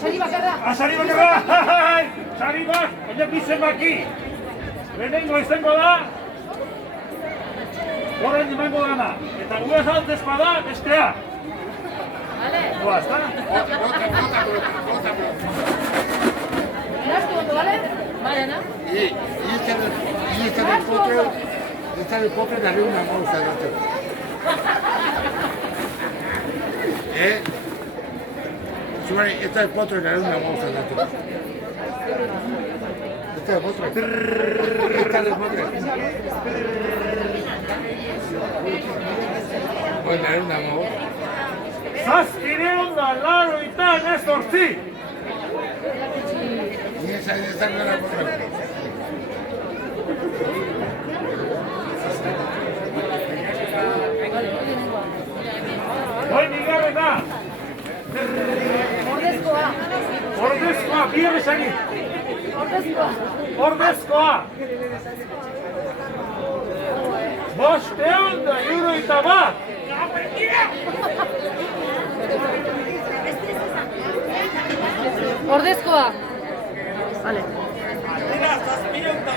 Sari bakarra! Sari bakarra! Sari bat! Oinak bizen baki! Lehenengo izango da... Horren emango dana. Eta gure zaltez bada, bestea. Goa, ezta? Eraztu ondo, bale? Bale, no? Y está el potre de una bolsa de otro. Sumari, esta es el potre de una bolsa de otro. Esta es el potre. Esta es el potre. Pueden dar una bolsa. Zazpireun da laro eta nezortzi! Y esa no la potre. Hoi bigarrena! Ordezkoa! Ordezkoa, bier esagin! Ordezkoa! Ordezkoa! Bosteun da hirurogeita bat! Ordezkoa! Vale. Mira, zazpireun da